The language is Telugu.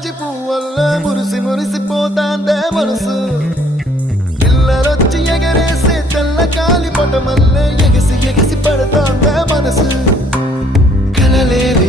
జాజి పువ్వల్ల మురిసి మురిసిపోతాందే మనసు పిల్లలొచ్చి ఎగరేసే తెల్ల కాలి పటమల్లే ఎగిసి ఎగిసి పడతాందే మనసు కలలేని